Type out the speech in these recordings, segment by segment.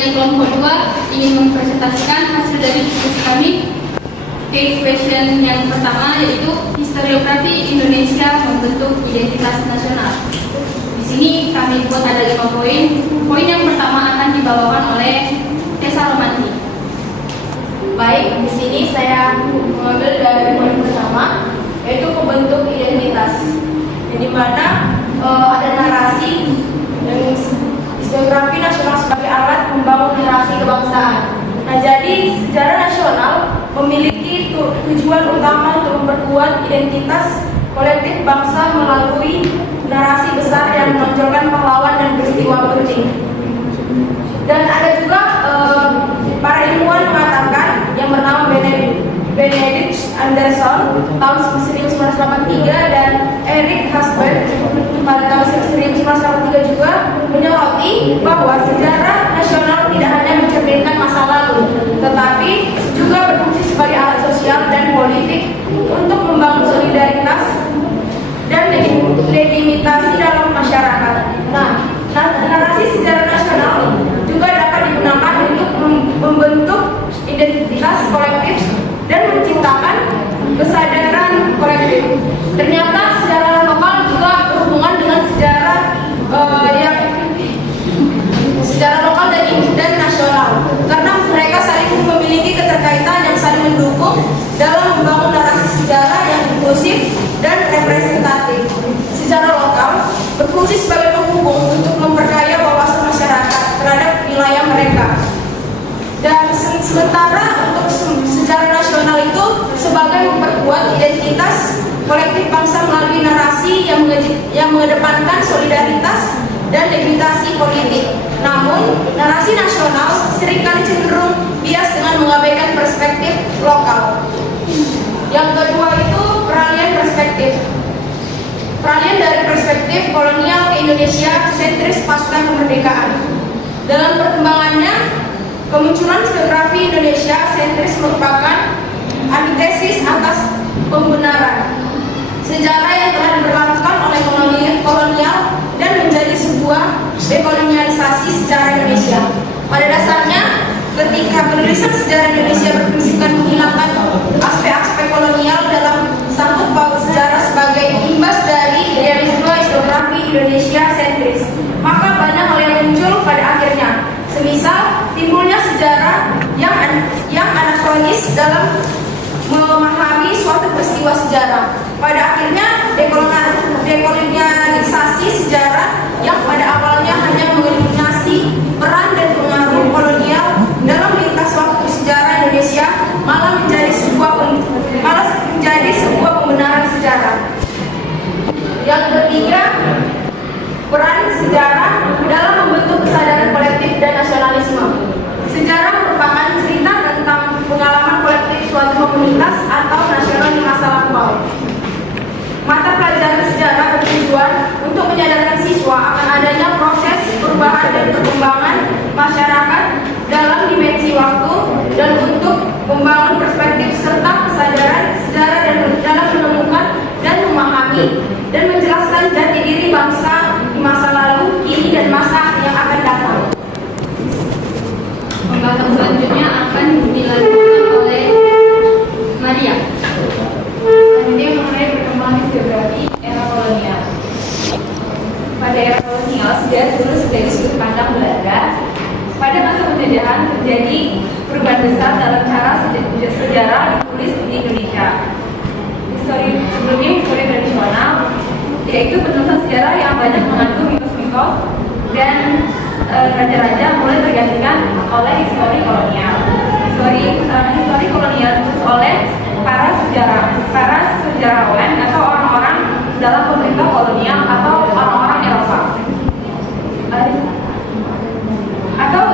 dari kelompok 2 ingin mempresentasikan hasil dari diskusi kami. Case question yang pertama yaitu historiografi Indonesia membentuk identitas nasional. Di sini kami buat ada 5 poin. Poin yang pertama akan dibawakan oleh Tessa Romanti. Baik, di sini saya mengambil dari poin pertama, yaitu membentuk identitas. Di mana ada narasi dan historiografi nasional sebagai alat membangun narasi kebangsaan. Nah, jadi sejarah nasional memiliki tujuan utama untuk memperkuat identitas kolektif bangsa melalui narasi besar yang menonjolkan pahlawan dan peristiwa penting. Dan ada juga para ilmuwan mengatakan yang bernama Benedict Anderson tahun 1983 dan Eric Husband pada tahun 1983 juga menyoroti bahwa sejarah nasional tidak hanya mencerminkan masa lalu, tetapi juga berfungsi sebagai alat sosial dan politik untuk membangun solidaritas dan legitimasi dalam masyarakat. Nah, narasi sejarah nasional juga dapat digunakan untuk membentuk identitas kolektif dan menciptakan kesadaran kolektif. Ternyata sejarah lokal juga berhubungan dengan sejarah lokal dan nasional, karena mereka saling memiliki keterkaitan yang saling mendukung dalam membangun narasi sejarah yang inklusif dan representatif. Sejarah lokal berfungsi sebagai penghubung untuk memperkaya wawasan masyarakat terhadap wilayah mereka. Dan sementara untuk sejarah nasional itu sebagai memperkuat identitas kolektif bangsa melalui narasi yang mengedepankan solidaritas dan legitimasi politik. Namun, narasi nasional seringkali cenderung bias dengan mengabaikan perspektif lokal. Yang kedua itu peralihan perspektif. Peralihan dari perspektif kolonial ke Indonesia sentris pasca kemerdekaan. Dalam perkembangannya, kemunculan historiografi Indonesia sentris merupakan antitesis atas pembenaran sejarah yang telah diberlakukan oleh kolonial dan menjadi sebuah dekolonialisasi sejarah Indonesia. Pada dasarnya, ketika penulisan sejarah Indonesia berfungsikan menghilangkan aspek-aspek kolonial dalam sangkut paut sejarah sebagai imbas dari realisme historiografi Indonesia sentris, maka banyak hal yang muncul pada akhirnya. Semisal timbulnya sejarah yang anakronis dalam memahami suatu peristiwa sejarah. Pada akhirnya dekolonialisasi sejarah yang pada awalnya hanya mengeliminasi peran dan pengaruh kolonial dalam lintas waktu sejarah Indonesia malah menjadi sebuah pembenaran sejarah. Yang ketiga, peran sejarah dalam membentuk kesadaran kolektif dan nasionalisme. Sejarah merupakan cerita tentang pengalaman kolektif suatu komunitas atau nasional di masa lampau. Mata pelajaran sejarah bertujuan untuk menyadarkan siswa akan adanya proses perubahan dan perkembangan masyarakat dalam dimensi waktu dan untuk membangun perspektif serta kesadaran sejarah dan dalam menemukan dan memahami dan menjelaskan jati diri bangsa di masa lalu, kini dan masa yang akan datang. Pembahasan selanjutnya akan dilanjutkan oleh Maria. Selanjutnya mengenai perkembangan historiografi era kolonial. Pada era kolonial, sejarah ditulis dari sudut pandang Belanda. Pada masa penjajahan terjadi perubahan besar dalam cara sejarah ditulis di Indonesia. Sebelumnya histori tradisional, yaitu penulisan sejarah yang banyak mengandung mitos-mitos dan raja-raja mulai tergantikan oleh histori kolonial. Histori kolonial ditulis oleh para sejarawan atau orang-orang dalam pemerintah kolonial atau orang-orang Eropa. Atau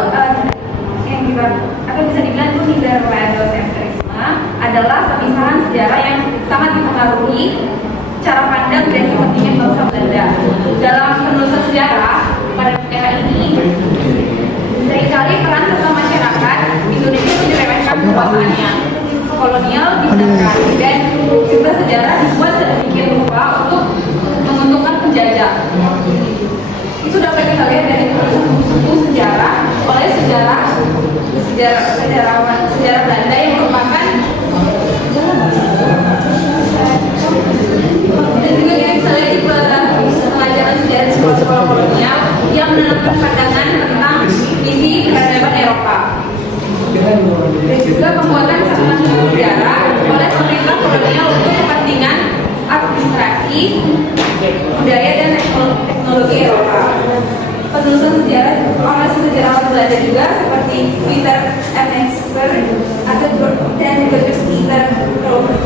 bisa dibilang itu Niederlandocentrisme adalah pemisahan sejarah yang sangat dipengaruhi cara pandang dan kepentingan bangsa Belanda. Dalam penulisan sejarah pada era ini, seringkali peran serta masyarakat Indonesia itu diremehkan kekuasaannya. Kolonial dihilangkan dan juga sejarah dibuat sedemikian rupa untuk menguntungkan penjajah. Itu dapat kita lihat dari buku sejarah oleh sejarah sejarah Belanda yang merupakan dan juga kita bisa lihat di pelajaran sejarah sekolah kolonial yang menanamkan pandangan tentang misi peradaban Eropa dan juga pembuatan catatan sejarah oleh pemerintah kolonial untuk kepentingan administrasi, budaya dan teknologi Eropa. Penelusuran sejarah oleh sejarawan Belanda juga seperti Peter Emerson atau dan juga Peter Kruger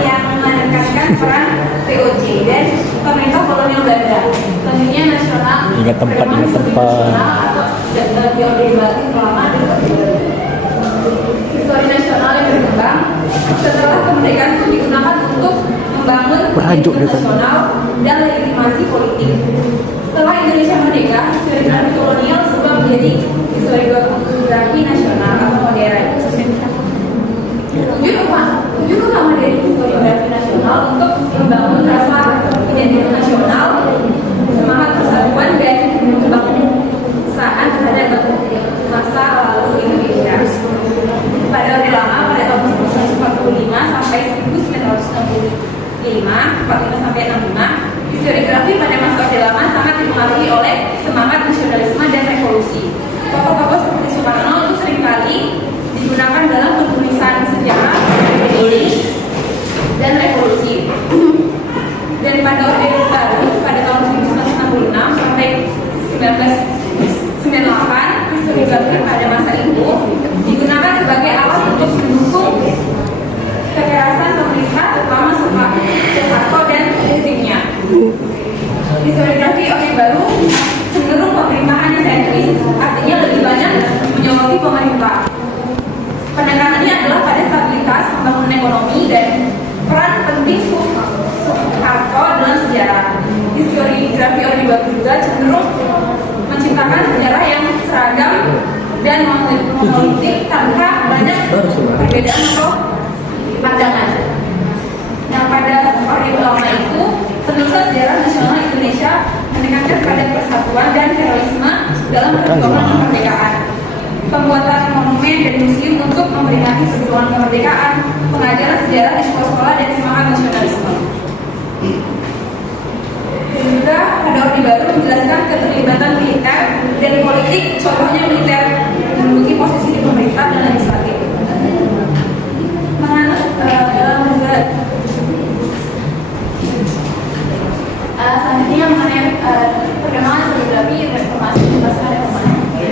yang menekankan peran VOC dan pemerintah kolonial Belanda, tentunya nasional, ingat tempat atau teori batin lama dan histori nasional yang berkembang setelah kemerdekaan itu digunakan untuk membangun identitas nasional dan legitimasi politik. Setelah Indonesia merdeka, historiografi kolonial berubah menjadi historiografi nasional atau modern. Tujuan utama dari historiografi nasional untuk membangun rasa identitas nasional, semangat persatuan dan kebangsaan terhadap masa lalu Indonesia. Pada Orde Lama pada tahun 1945 sampai 1965, 45 sampai 65, historiografi pada masa Orde Lama sangat dipengaruhi oleh semangat nasionalisme dan revolusi. Tokoh-tokoh seperti Soekarno itu seringkali digunakan dalam penulisan sejarah dan revolusi. Dan pada Orde Baru pada tahun 1966 sampai 1998, historiografi pada masa itu digunakan sebagai alat untuk mendukung kekerasan pemerintah terutama Soeharto dan rezimnya. Historiografi Orde Baru cenderung pemerintahannya sentris, artinya lebih banyak menyoroti pemerintah. Penekanannya adalah pada stabilitas pembangunan ekonomi dan peran penting Soeharto dalam sejarah. Historiografi Orde Baru juga cenderung menciptakan sejarah yang seragam dan monolitik tanpa banyak perbedaan atau pandangan. Nah, pada Orde Lama itu penulisan sejarah nasional Indonesia menekankan pada persatuan dan heroisme dalam perjuangan kemerdekaan. Pembuatan monumen dan museum untuk memperingati perjuangan kemerdekaan, pengajaran sejarah di sekolah-sekolah dan semangat nasionalisme. Dan juga pada Orde Baru menjelaskan keterlibatan militer dan politik, contohnya militer menduduki posisi di pemerintah dan legislatif. Selanjutnya mengenai perkembangan historiografi reformasi dan pasca reformasi.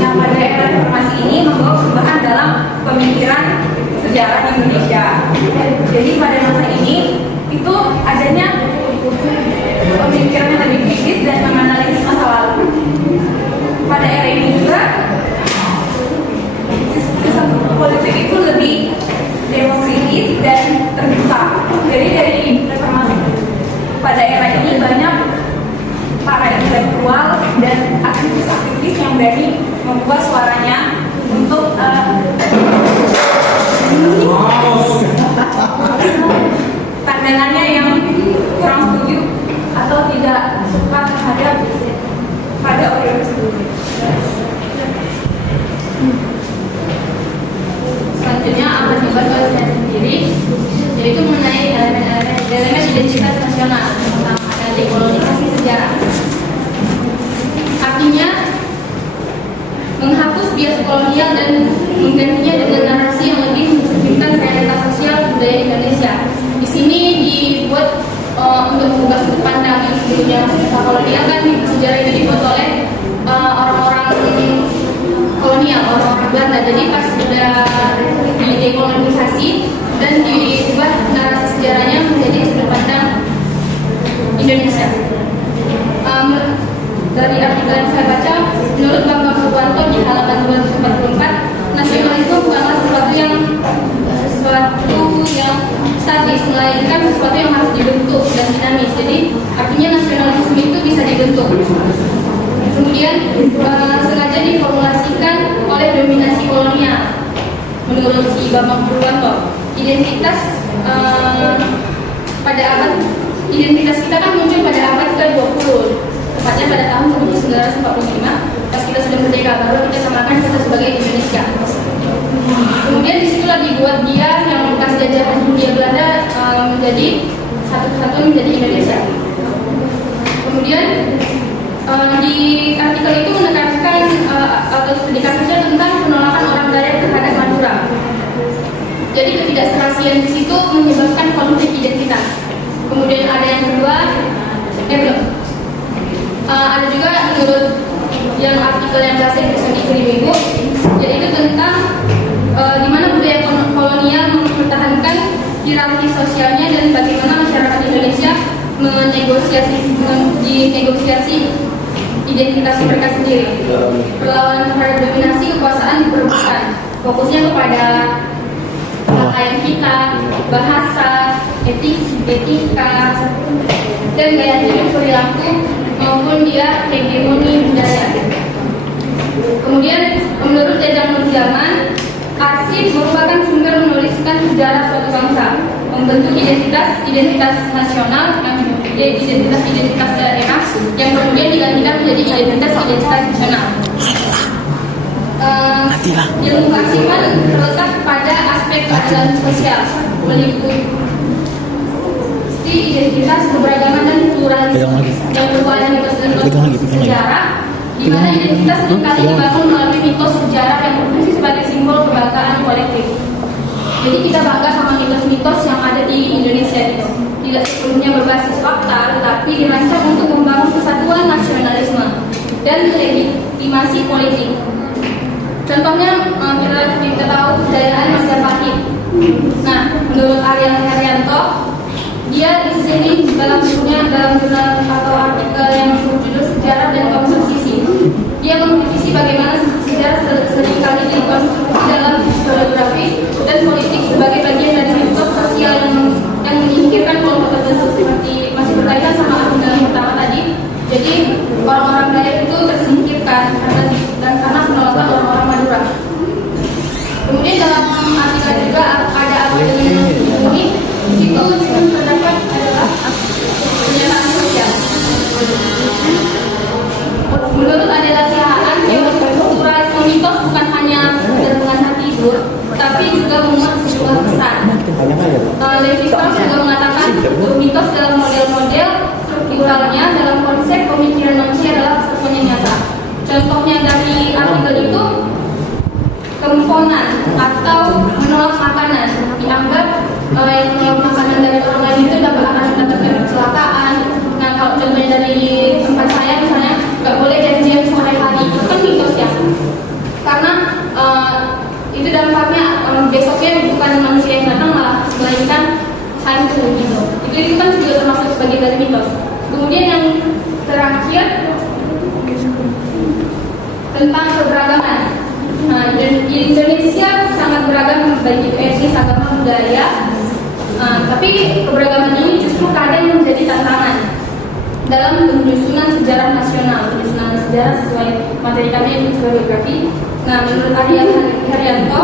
Yang pada era reformasi ini membawa perubahan dalam pemikiran sejarah di Indonesia. Jadi pada masa ini itu adanya pemikiran yang lebih kritis dan menganalisis masa lalu. Pada era ini juga politik itu lebih demokratis dan terbuka. Jadi dari reformasi pada era ini banyak para intelektual dan aktivis-aktivis yang berani membuat suaranya untuk pandangannya yang kurang setuju atau tidak suka terhadap pada orang tersebut. Selanjutnya akan dibahas oleh saya sendiri, yaitu mengenai elemen identitas nasional tentang dekolonisasi sejarah. Artinya menghapus bias kolonial dan menggantinya dengan narasi yang lebih mencerminkan realitas sosial budaya Indonesia. Di sini dibuat untuk mengubah sudut pandang yang sebelumnya masa kolonial, kan sejarah itu dibuat oleh orang-orang kolonial, orang-orang Belanda. Jadi pas sudah didekolonisasi dan diubah narasi sejarahnya menjadi sudut pandang Indonesia. Dari artikel yang saya baca, menurut Bambang Suwanto di halaman 244, nasionalisme bukanlah sesuatu yang statis, melainkan sesuatu yang harus dibentuk dan dinamis. Jadi artinya nasionalisme itu bisa dibentuk. Kemudian sengaja diformulasikan oleh dominasi kolonial. Menurut si Bambang Suwanto, identitas pada abad identitas kita kan muncul pada abad ke-20, tepatnya pada tahun 1945 pas kita sudah merdeka baru kita samakan kita sebagai Indonesia. Kemudian disitulah dibuat dia yang bekas jajahan Hindia Belanda menjadi satu kesatuan menjadi Indonesia. Kemudian di artikel itu menekankan atau sedikit saja tentang penolakan orang Dayak terhadap Madura. Jadi ketidakserasian di situ menyebabkan konflik identitas. Kemudian ada yang kedua, belum. Ada juga menurut yang artikel yang berhasil di Minggu, yaitu tentang di mana budaya kolonial mempertahankan hierarki sosialnya dan bagaimana masyarakat Indonesia menegosiasi identitas mereka sendiri. Perlawanan terhadap dominasi kekuasaan diperebutkan. Fokusnya kepada pakaian kita, bahasa, etika, dan gaya hidup perilaku maupun dia hegemoni budaya. Kemudian menurut Dedang Nurjaman, arsip merupakan sumber menuliskan sejarah suatu bangsa, membentuk identitas nasional, identitas daerah yang kemudian digantikan menjadi identitas nasional. Ilmu kearsipan terletak pada aspek keadilan sosial, meliputi identitas, keberagaman dan pluralisme yang berbahan sejarah, di mana identitas seringkali dibangun melalui mitos sejarah yang berfungsi sebagai simbol kebanggaan kolektif. Jadi kita bangga sama mitos-mitos yang ada di Indonesia itu. Tidak sepenuhnya berbasis fakta, tetapi dirancang untuk membangun kesatuan nasionalisme dan legitimasi politik. Contohnya kita tahu kejayaan Majapahit. Nah, menurut Aryan Herianto, dia di sini dalam jurnal atau artikel yang berjudul Sejarah dan Komposisi. Dia mengkritisi bagaimana sejarah seringkali dikonstruksi dalam historiografi dan politik sebagai bagian dari mitos sosial yang menyingkirkan kelompok tertentu, seperti masih berkaitan sama artikel yang pertama tadi. Jadi orang-orang Dayak itu tersingkirkan karena penolakan orang-orang Madura. Kemudian dalam artikel juga ada artikel ini, di situ terdapat adalah pernyataan sosial. Menurut Adela Sihaan, pluralisme mitos bukan hanya sekedar dengan tidur, tapi juga memuat sejumlah pesan. Levi Strauss juga mengatakan mitos dalam model-model strukturalnya dalam konsep pemikiran manusia adalah kesatuan yang nyata. Contohnya dari artikel itu, kemponan atau menolak makanan dianggap yang menolak makanan dari orang lain itu dapat akan mendapatkan kecelakaan. Nah, kalau contohnya dari tempat saya misalnya nggak boleh janjian sore hari, itu kan mitos ya, karena itu dampaknya besoknya bukan manusia yang datang malah melainkan hantu gitu. Itu kan juga termasuk sebagai dari mitos. Kemudian yang terakhir tentang keberagaman. Nah, Indonesia sangat beragam baik itu etnis, agama, budaya. Tapi keberagaman ini justru kadang menjadi tantangan dalam penyusunan sejarah nasional, penyusunan sejarah sesuai materi kami yaitu historiografi. Nah, menurut Aryan Herianto,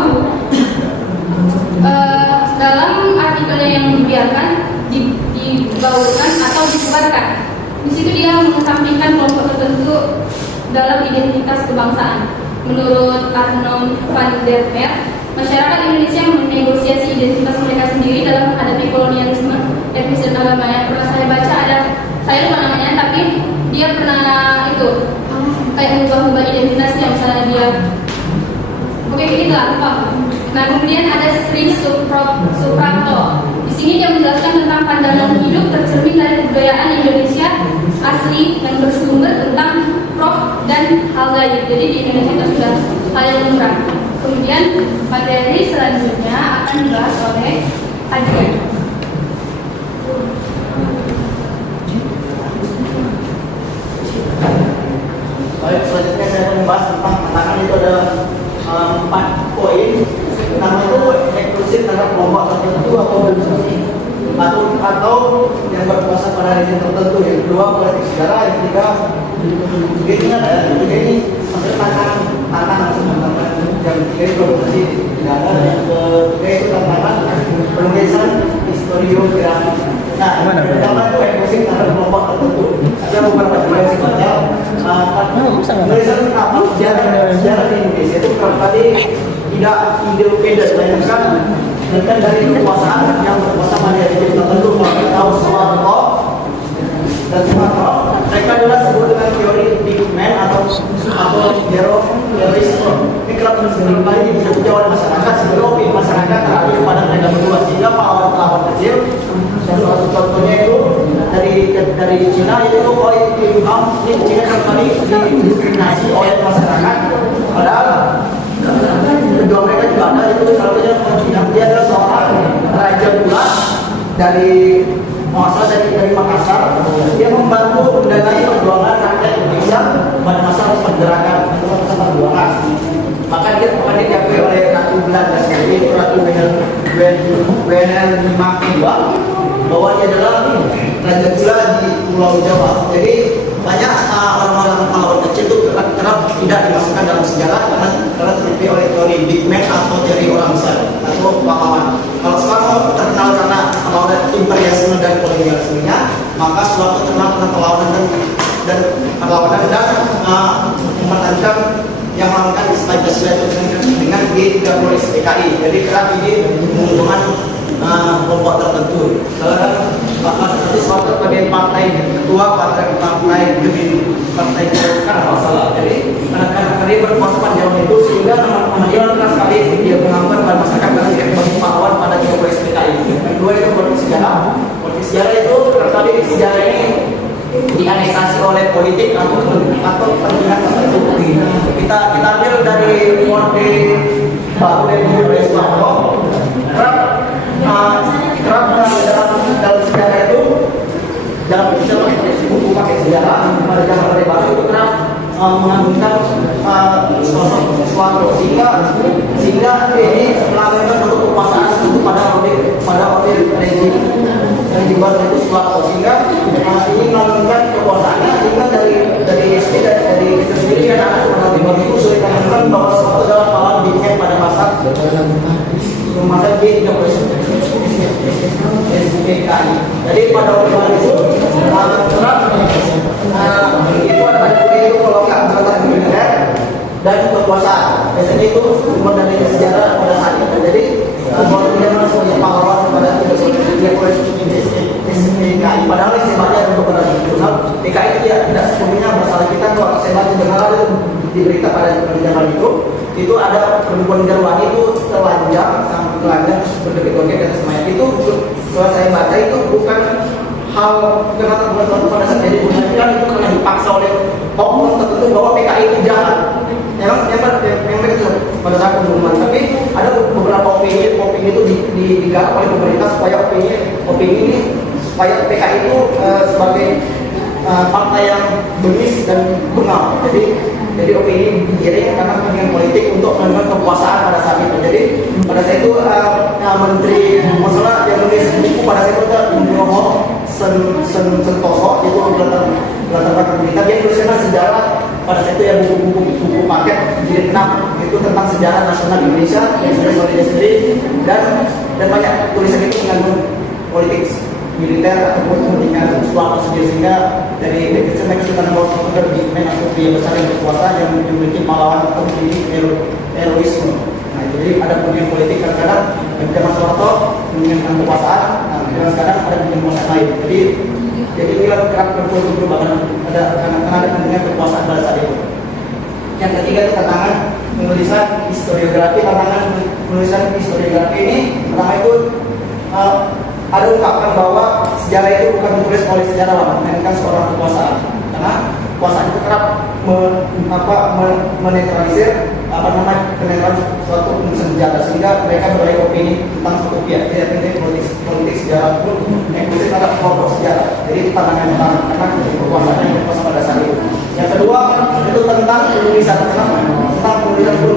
dalam artikelnya yang dibiarkan, dibaurkan atau disebarkan, di situ dia mengesampingkan kelompok tertentu dalam identitas kebangsaan. Menurut Arnold van der Meer, masyarakat Indonesia menegosiasi identitas mereka sendiri dalam menghadapi kolonialisme etnis dan agama. Yang pernah saya baca ada, saya lupa namanya, tapi dia pernah itu kayak mengubah identitasnya, misalnya dia oke begitu lah. Nah, kemudian ada Sri Suprapto. Di sini dia menjelaskan tentang pandangan hidup tercermin dari kebudayaan Indonesia asli yang bersumber tentang prop dan hal gaib. Jadi di Indonesia itu sudah hal yang lumrah. Kemudian materi selanjutnya akan dibahas oleh Adrian. Baik, selanjutnya saya akan membahas tentang tantangan. Itu ada 4 poin. Pertama itu eksklusif terhadap kelompok tertentu atau organisasi atau yang berkuasa pada rezim tertentu. Yang kedua politik sejarah. Yang ketiga ini tantangan sebenarnya. Yang ketiga itu organisasi tidak ada. Yang ketiga itu tantangan penulisan historiografi. Nah, pertama itu eksklusif terhadap kelompok tertentu. Ada beberapa juga yang sifatnya tulisan apa sejarah di Indonesia itu kerap kali tidak independen, melainkan dari kekuasaan yang berkuasa pada rejim tertentu. Kita tahu Soeharto dan Soeharto, mereka adalah sebut dengan teori big man atau terorisme. Ini kerap kali dipuja oleh masyarakat sebelum masyarakat terhadap kepada mereka berdua, sehingga pahlawan kecil. Dan salah satu contohnya itu dari Cina yaitu Hoi Kim Ham. Ini Cina kali didiskriminasi oleh masyarakat, padahal kedua mereka juga ada. Itu salah satunya Cina, dia adalah seorang raja pula dari dari Makassar. Dia membantu mendanai perjuangan rakyat Indonesia pada masa pergerakan perjuangan. Maka dia diakui oleh Ratu Belanda sendiri, Ratu Wilhelmina II, bahwa dia adalah raja pula di Pulau Jawa. Jadi banyak orang-orang pahlawan kecil itu kerap tidak dimasukkan dalam sejarah karena terlebih oleh teori big man atau teori orang besar atau pahlawan. Kalau sekarang terkenal karena pahlawan imperialisme dan kolonialismenya, maka suatu terkenal karena perlawanan dan mempertahankan yang melakukan Pancasila itu dengan G30 PKI. Jadi kerap ini menguntungkan kelompok tertentu. Nanti suatu sebagai partai ketua partai Golkar kalau salah. Jadi karena dia berkuasa pada zaman itu sehingga dia keras sekali dia menganggap pada masyarakat karena dia sebagai pahlawan pada G30 PKI. Kedua itu politik sejarah. Politik sejarah itu terkali sejarah ini dianeksasi oleh politik atau kepentingan tertentu. Kita ambil dari Orde Baru yang dimiliki oleh Soeharto. Kerap dalam sejarah itu, dalam buku pakai sejarah pada zaman Orde Baru itu kerap mengandungkan sosok Soeharto sehingga ini melanggar bentuk kekuasaan itu pada orde rejim yang dibuat itu Soeharto, sehingga ini melanggar kekuasaannya sehingga dari SD dari kita sendiri kan anak pada itu sulit menentukan bahwa Soeharto adalah pahlawan bingkai pada masa SPKI. Jadi pada waktu itu itu ada itu kalau nggak berkata militer dan kekuasaan. Biasanya itu sumber dari sejarah pada saat itu. Jadi kalau dia sebagai pahlawan pada dia SPKI. Padahal sebenarnya ada beberapa jurnal PKI itu tidak sepenuhnya masalah kita. Kalau saya baca jurnal itu diberita pada zaman itu ada perempuan Gerwani itu telanjang sampai telanjang berdeket-deket dan semuanya itu kalau saya baca itu bukan hal kenapa bukan pada saat jadi bukan itu karena dipaksa oleh oknum tertentu bahwa PKI itu jahat. Memang itu pada saat pembunuhan, tapi ada beberapa opini itu digarap oleh pemerintah supaya opini ini supaya PKI itu sebagai partai yang bengis dan bengal. Jadi opini digiring karena kepentingan politik untuk menentukan kekuasaan pada saat itu. Jadi pada saat itu Menteri Masalah yang menulis buku pada saat itu Nugroho Sentoso itu latar pemerintah. Dia tulisnya sejarah pada saat itu ya buku paket jilid 6 itu tentang sejarah nasional Indonesia yang sudah sendiri dan banyak tulisan itu mengandung politik militer ataupun kepentingan Soeharto sendiri, sehingga dari mereka sudah membawa bigman atau pria besar yang berkuasa yang memiliki pahlawan atau memiliki terorisme. Nah itu jadi ada kepentingan politik kadang-kadang yang zaman Soeharto menginginkan kekuasaan, nah sekarang ada kepentingan kekuasaan lain. Jadi inilah kerap perubahan ada karena ada kepentingan kekuasaan pada saat itu. Yang ketiga itu tantangan penulisan historiografi. Tantangan penulisan historiografi ini pertama itu ada ungkapan bahwa sejarah itu bukan ditulis oleh sejarawan, melainkan seorang kekuasaan. Karena kekuasaan itu kerap menetralisir penetralisir suatu penulisan sejarah, sehingga mereka berbagai opini tentang suatu pihak. Tidak penting politik sejarah pun inklusif terhadap kelompok sejarah. Jadi itu tantangan yang pertama karena kekuasaan yang berkuasa pada saat itu. Yang kedua itu tentang penulisan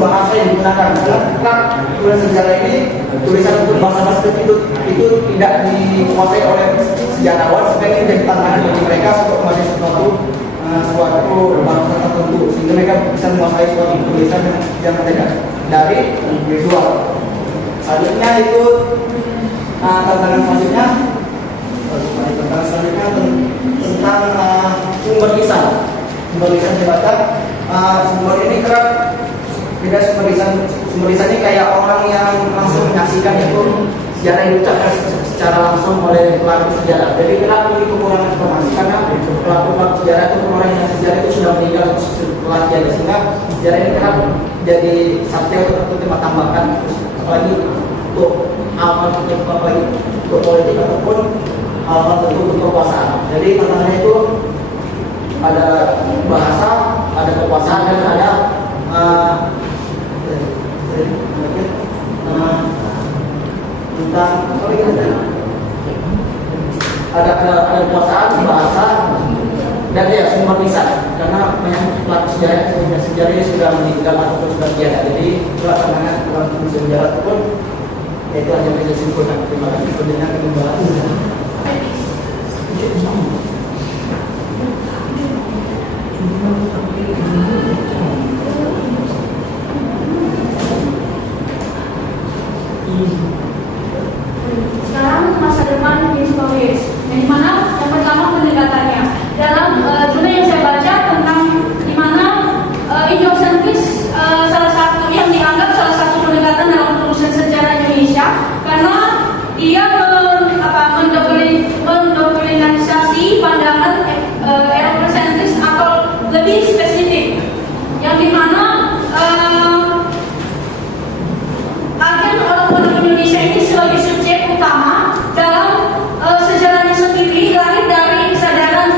bahasa yang digunakan. Karena tulisan sejarah ini tulisan bahasa itu tidak dikuasai oleh sejarawan, sehingga ini jadi tantangan bagi mereka untuk menguasai suatu bahasa tertentu, sehingga mereka bisa menguasai suatu tulisan yang mereka dari visual. Selanjutnya itu tantangan selanjutnya sumber lisan saya baca, sumber ini kerap tidak sumber lisannya kayak orang yang langsung menyaksikan itu sejarah yang diucapkan secara langsung oleh pelaku sejarah. Jadi kenapa ini kekurangan informasi, karena pelaku sejarah itu orang yang sejarah itu sudah meninggal setelah jadi, sehingga sejarah ini kerap jadi subjek atau tempat tambahan, apalagi untuk hal-hal apalagi untuk politik ataupun hal-hal tertentu kekuasaan. Jadi tantangannya itu ada bahasa, ada kekuasaan, dan ada tentang ada kekuasaan, bahasa, dan ya sumber lisan, karena banyak pelaku sejarahnya sudah meninggal ataupun sudah tiada. Jadi itulah tantangan dalam sejarah pun, yaitu hanya bisa simpulkan. Terima kasih. Selanjutnya kami bahas sekarang masa depan historis, yang dimana yang pertama pendekatannya dalam jurnal yang saya baca tentang dimana Indo-sentris salah satu yang dianggap salah satu pendekatan dalam penelusuran sejarah Indonesia, karena dia mendokumentasi pandangan Eropa-sentris atau lebih spesifik, yang dimana agen orang-orang Indonesia ini sebagai subjek utama dalam sejarahnya sendiri, lahir dari kesadaran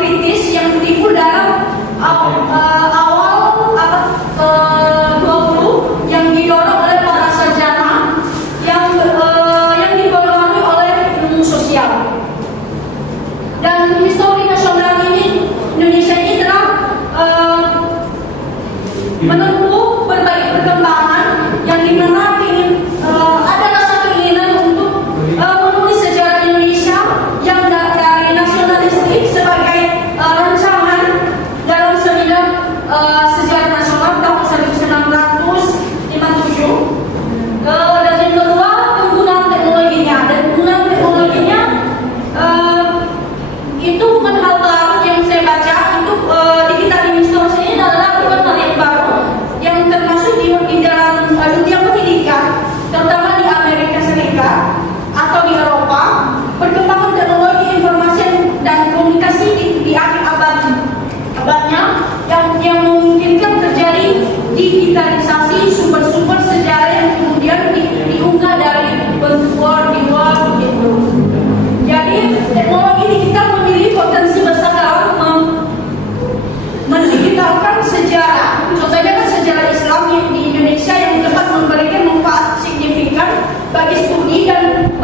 kritis yang timbul dalam awal abad ke-20 yang didorong oleh para sarjana yang dipengaruhi oleh ilmu sosial. Dan histori nasional ini, Indonesia ini telah menempuh berbagai perkembangan yang dimana ada rasa keinginan untuk menulis sejarah Indonesia yang dari nasionalistik sebagai rancangan dalam seminar sejarah nasional tahun 1957. Dan yang kedua, penggunaan teknologinya. Dan penggunaan teknologinya itu bukan hal baru yang saya baca. Itu digital distorsi ini adalah bukan hal yang baru, yang termasuk di dalam dunia pendidikan, terutama di Amerika Serikat atau di Eropa. Perkembangan teknologi informasi dan komunikasi di akhir abadnya yang memungkinkan terjadi digitalisasi sumber-sumber sejarah yang kemudian diunggah dari bentuk Word di Word gitu. Jadi teknologi digital memiliki potensi besar dalam mendigitalkan sejarah. Contohnya kan sejarah Islam di Indonesia yang dapat memberikan manfaat signifikan bagi studi dan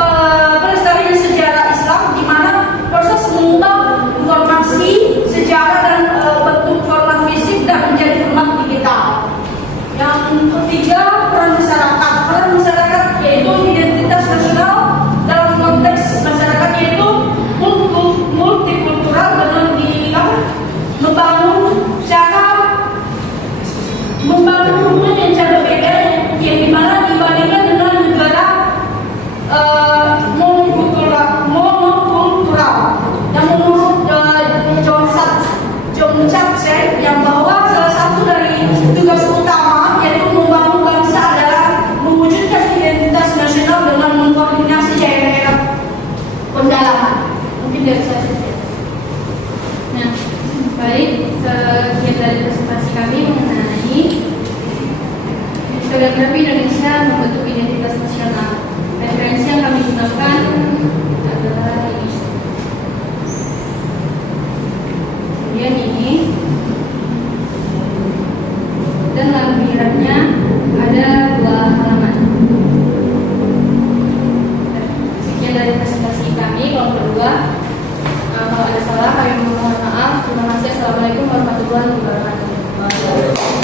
pelestarian sejarah Islam, di mana proses mengubah informasi sejarah dan bentuk format fisik dan menjadi format digital. Yang ketiga, peran masyarakat. Peran masyarakat yaitu identitas nasional dalam konteks masyarakat yaitu multikultural dengan membangun hubungan yang cara berbeda, yang dimana dibandingkan dengan negara monokultural. Yang menurut John Chapsel, yang bahwa salah satu dari tugas utama yaitu membangun bangsa adalah mewujudkan identitas nasional dengan mengkoordinasi daerah pendalaman. Mungkin dari saya saja. Nah, baik, sekian dari presentasi kami mengenai historiografi Indonesia membentuk identitas nasional. Referensi yang kami gunakan adalah ini. Kemudian ini, dan lampirannya ada 2 halaman. Sekian dari presentasi kami. Kalau berdua, kalau ada salah kami mohon maaf. Terima kasih. Assalamualaikum warahmatullahi wabarakatuh.